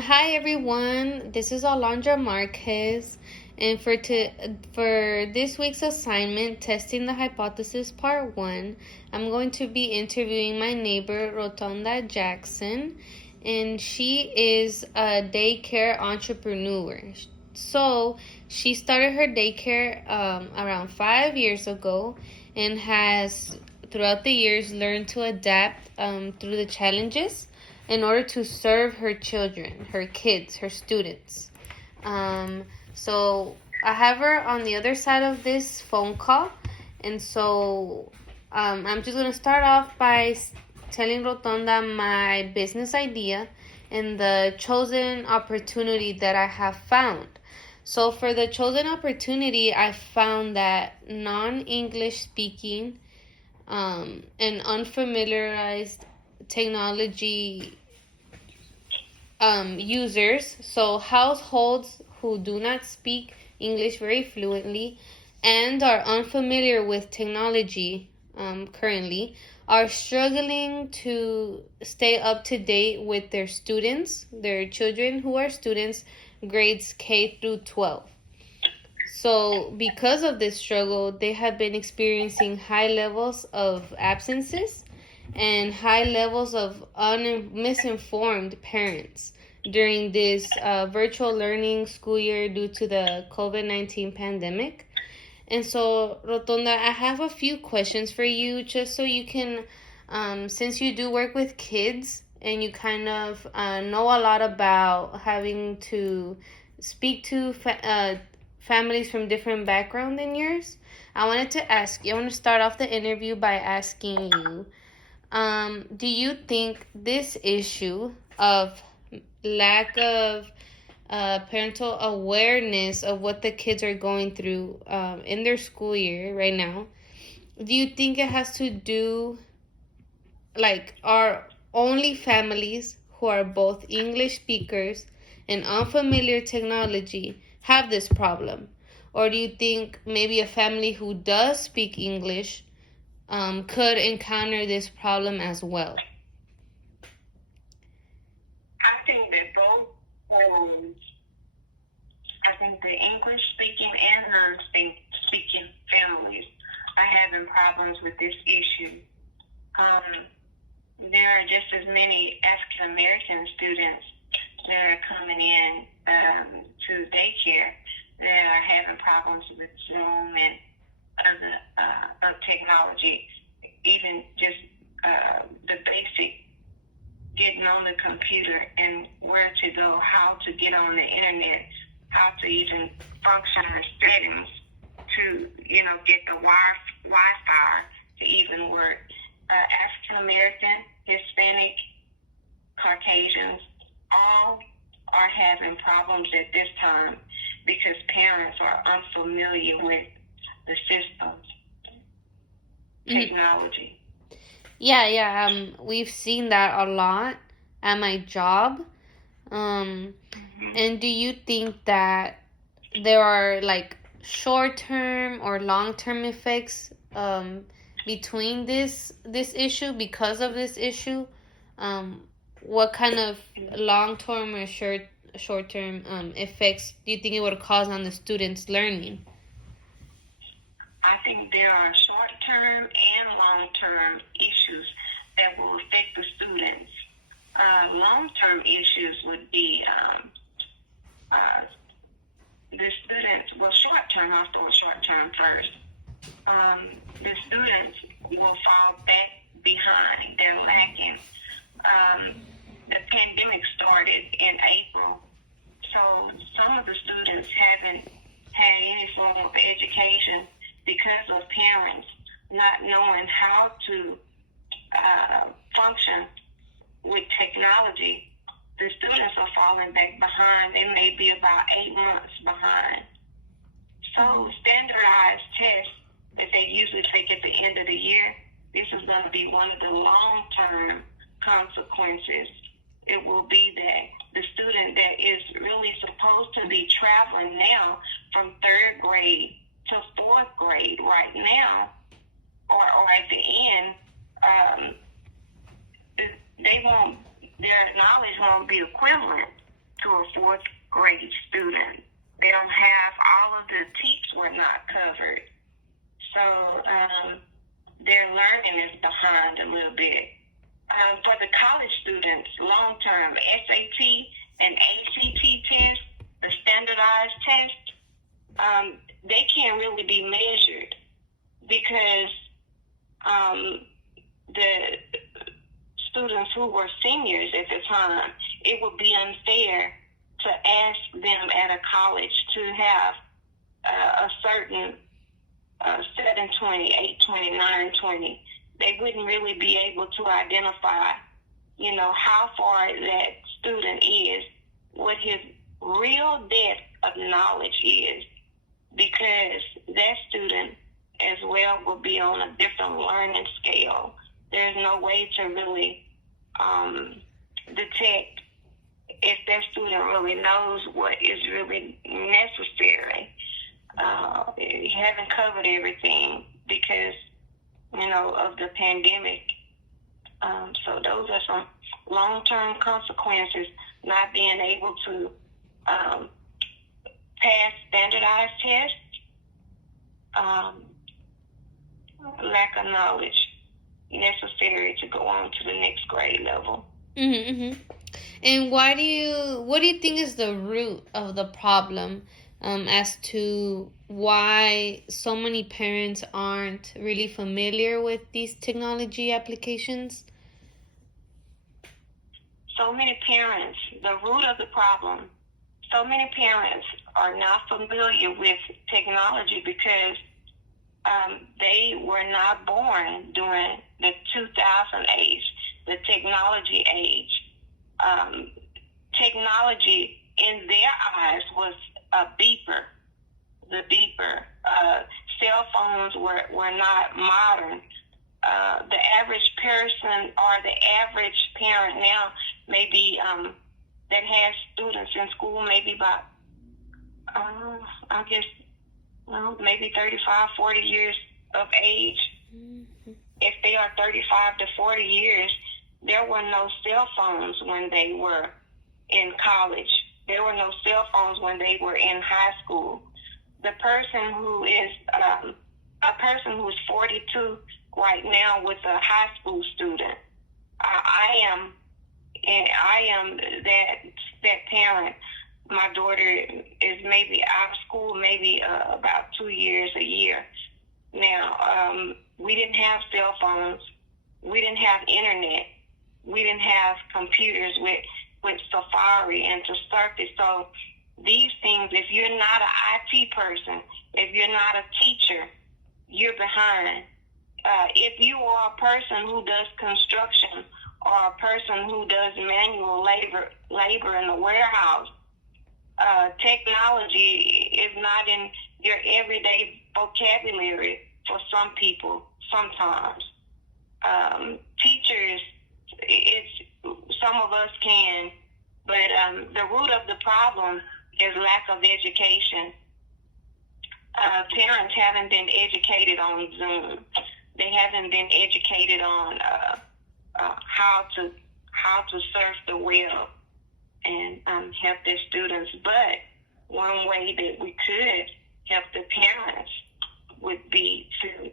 Hi everyone. This is Alondra Marquez, and for this week's assignment, testing the hypothesis part 1, I'm going to be interviewing my neighbor Rotonda Jackson, and she is a daycare entrepreneur. So she started her daycare around 5 years ago, and has throughout the years learned to adapt through the challenges in order to serve her children, her kids, her students. So I have her on the other side of this phone call, and so I'm just gonna start off by telling Rotonda my business idea and the chosen opportunity that I have found. So for the chosen opportunity, I found that non-English speaking and unfamiliarized technology users, so households who do not speak English very fluently and are unfamiliar with technology currently, are struggling to stay up to date with their students, their children who are students, grades K through 12. So, because of this struggle, they have been experiencing high levels of absences and high levels of misinformed parents during this virtual learning school year due to the COVID-19 pandemic. And so, Rotonda, I have a few questions for you just so you can, since you do work with kids and you kind of know a lot about having to speak to families from different background than yours, I wanted to ask you, I want to start off the interview by asking you, do you think this issue of lack of parental awareness of what the kids are going through in their school year right now, do you think it has to do, like, are only families who are both English speakers and unfamiliar technology have this problem? Or do you think maybe a family who does speak English could encounter this problem as well? I think that both I think the English speaking and non-speaking families are having problems with this issue. There are just as many African American students that are coming in to daycare that are having problems with Zoom and other technology, even just the basic getting on the computer and where to go, how to get on the internet, how to even function the settings to, get the Wi-Fi to even work. African American, Hispanic, Caucasians, all are having problems at this time because parents are unfamiliar with the systems, technology. Yeah, we've seen that a lot at my job. And do you think that there are like short-term or long-term effects between this issue because of this issue? What kind of long-term or short-term effects do you think it would cause on the students' learning? I think there are short-term and long-term issues that will affect the students. Long-term issues would be the students, short-term, I'll start with short-term first. The students will fall back behind. They're lacking. The pandemic started in April, so some of the students haven't had any form of education because of parents not knowing how to function with technology. The students are falling back behind. They may be about 8 months behind. So standardized tests that they usually take at the end of the year, this is going to be one of the long-term consequences. It will be that the student that is really supposed to be traveling now from 3rd grade to 4th grade right now, or at the end, their knowledge won't be equivalent to a fourth grade student. They don't have all of the teachers were not covered. So their learning is behind a little bit. For the college students, long-term SAT and ACT tests, the standardized tests, they can't really be measured because the students who were seniors at the time, it would be unfair to ask them at a college to have a certain 720, 820, 920. They wouldn't really be able to identify, how far that student is, what his real depth of knowledge is, because that student as well will be on a different learning scale. There's no way to really detect if that student really knows what is really necessary. You haven't covered everything because, of the pandemic. So those are some long-term consequences, not being able to pass standardized tests, lack of knowledge necessary to go on to the next grade level. Mm-hmm. And what do you think is the root of the problem, as to why so many parents aren't really familiar with these technology applications? So many parents, the root of the problem, so many parents are not familiar with technology because they were not born during the 2000 age, the technology age. Technology in their eyes was a beeper, the beeper. Cell phones were not modern. The average person or the average parent now maybe that has students in school maybe about, maybe 35, 40 years of age. Mm-hmm. If they are 35 to 40 years, there were no cell phones when they were in college. There were no cell phones when they were in high school. The person who is a person who is 42 right now with a high school student, I am that parent. My daughter is maybe out of school, maybe about 2 years, a year. Now, we didn't have cell phones. We didn't have internet. We didn't have computers with Safari and to surface. So these things, if you're not an IT person, if you're not a teacher, you're behind. If you are a person who does construction or a person who does manual labor in the warehouse, technology is not in your everyday vocabulary for some people sometimes. Teachers, some of us can, but the root of the problem is lack of education. Parents haven't been educated on Zoom. They haven't been educated on how to surf the web and help their students. But one way that we could help the parents would be to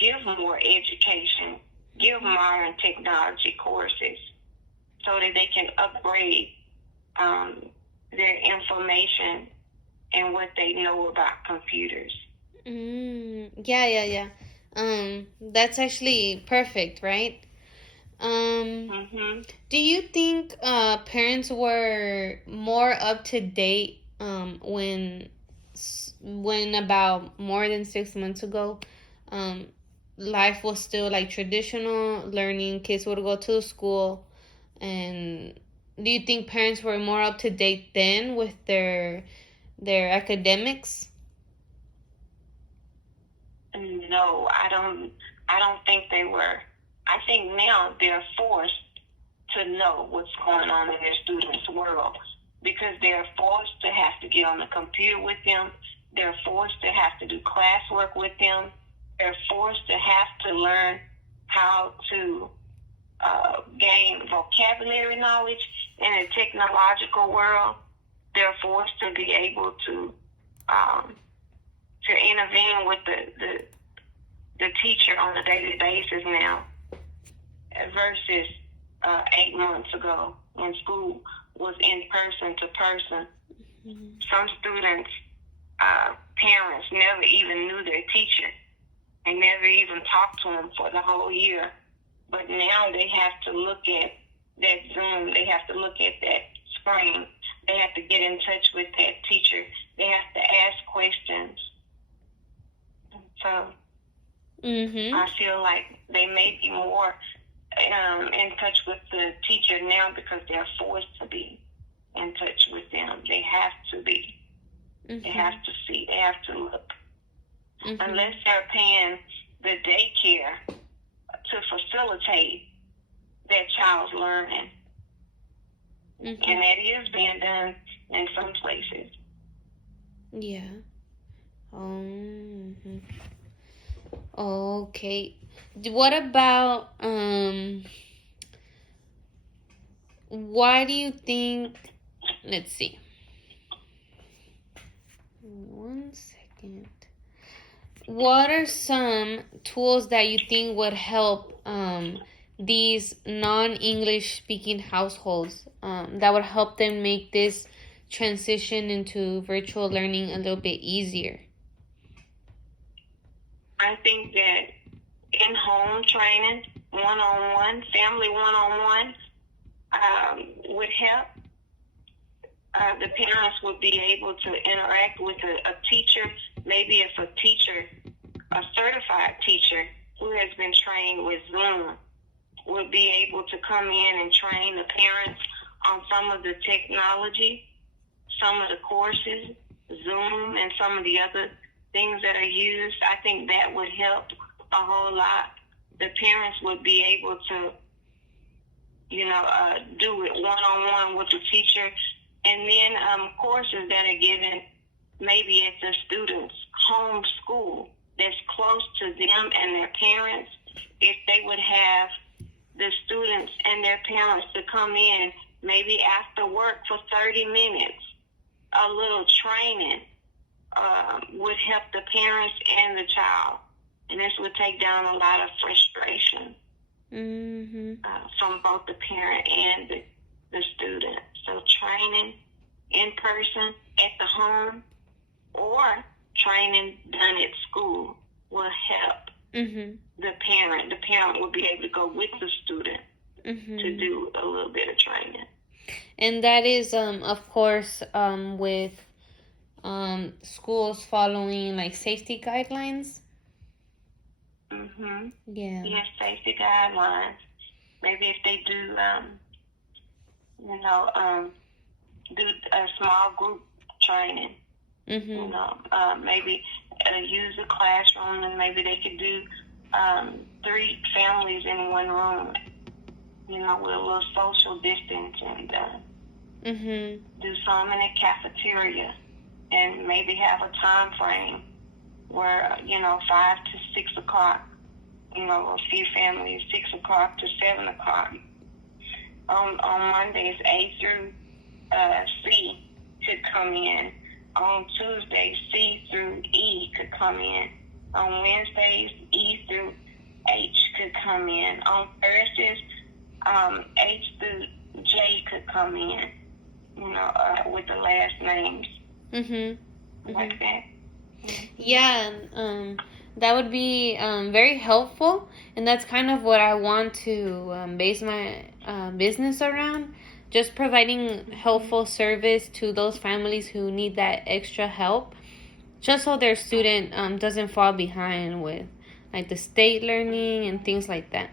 give more education, give modern technology courses so that they can upgrade their information and what they know about computers. Yeah. That's actually perfect, right? Do you think parents were more up to date when about more than 6 months ago, life was still like traditional learning, kids would go to school, and do you think parents were more up to date then with their academics? No, I don't think they were. I think now they're forced to know what's going on in their students' world because they're forced to have to get on the computer with them. They're forced to have to do classwork with them. They're forced to have to learn how to gain vocabulary knowledge. in a technological world, they're forced to be able to intervene with the teacher on a daily basis now, versus 8 months ago when school was in person to person. Mm-hmm. Some students, parents never even knew their teacher and never even talked to them for the whole year. But now they have to look at that Zoom. They have to look at that screen. They have to get in touch with that teacher. They have to ask questions. So I feel like they may be more in touch with the teacher now because they're forced to be in touch with them. They have to be. They have to see. They have to look. Unless they're paying the daycare to facilitate that child's learning. And that is being done in some places. Yeah. Okay. What about why do you think, let's see. 1 second. What are some tools that you think would help these non-English speaking households that would help them make this transition into virtual learning a little bit easier? I think that in-home training, one-on-one, family one-on-one would help. The parents would be able to interact with a teacher. Maybe if a teacher, a certified teacher who has been trained with Zoom, would be able to come in and train the parents on some of the technology, some of the courses, Zoom, and some of the other things that are used. I think that would help a whole lot. The parents would be able to, do it one-on-one with the teacher. And then courses that are given maybe at the students' home school that's close to them and their parents. If they would have the students and their parents to come in maybe after work for 30 minutes, a little training would help the parents and the child. And this would take down a lot of frustration from both the parent and the student. So training in person at the home or training done at school will help the parent. The parent will be able to go with the student to do a little bit of training. And that is, of course, with schools following like safety guidelines. Yeah. Yes, safety guidelines. Maybe if they do, do a small group training. Maybe use a classroom, and maybe they could do 3 families in one room. With a little social distance, and do some in a cafeteria, and maybe have a time frame where 5 to 6 o'clock. A few families 6 o'clock to 7 o'clock. On Mondays, A through C could come in. On Tuesdays, C through E could come in. On Wednesdays, E through H could come in. On Thursdays, H through J could come in, with the last names. Like that. Yeah, that would be very helpful, and that's kind of what I want to base my business around. Just providing helpful service to those families who need that extra help, just so their student doesn't fall behind with like the state learning and things like that.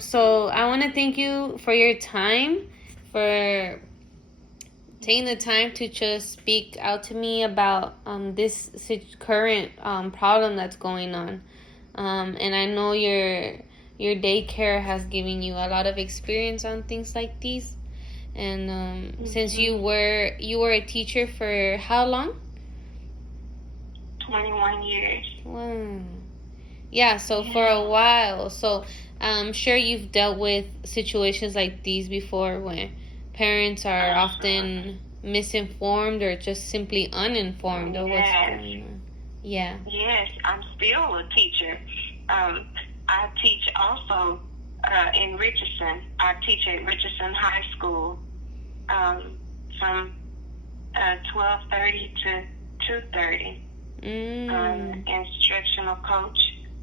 So I want to thank you for your time, for taking the time to just speak out to me about this current problem that's going on. And I know your daycare has given you a lot of experience on things like these. And since you were a teacher for how long? 21 years. Wow. Yeah, so for a while. So I'm sure you've dealt with situations like these before, where parents are often misinformed or just simply uninformed of what's going on. Yeah. Yes, I'm still a teacher. I teach also in Richardson. I teach at Richardson High School from 12:30 to 2:30. Instructional coach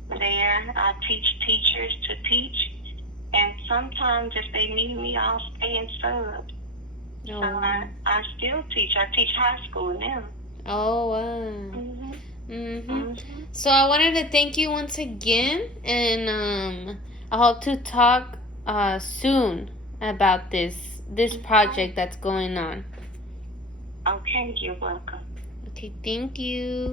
there. I teach teachers to teach, and sometimes if they need me, I'll stay and sub. So I still teach. I teach high school now. Oh, wow. So I wanted to thank you once again, and I hope to talk soon about this project that's going on. Okay, you're welcome. Okay, thank you.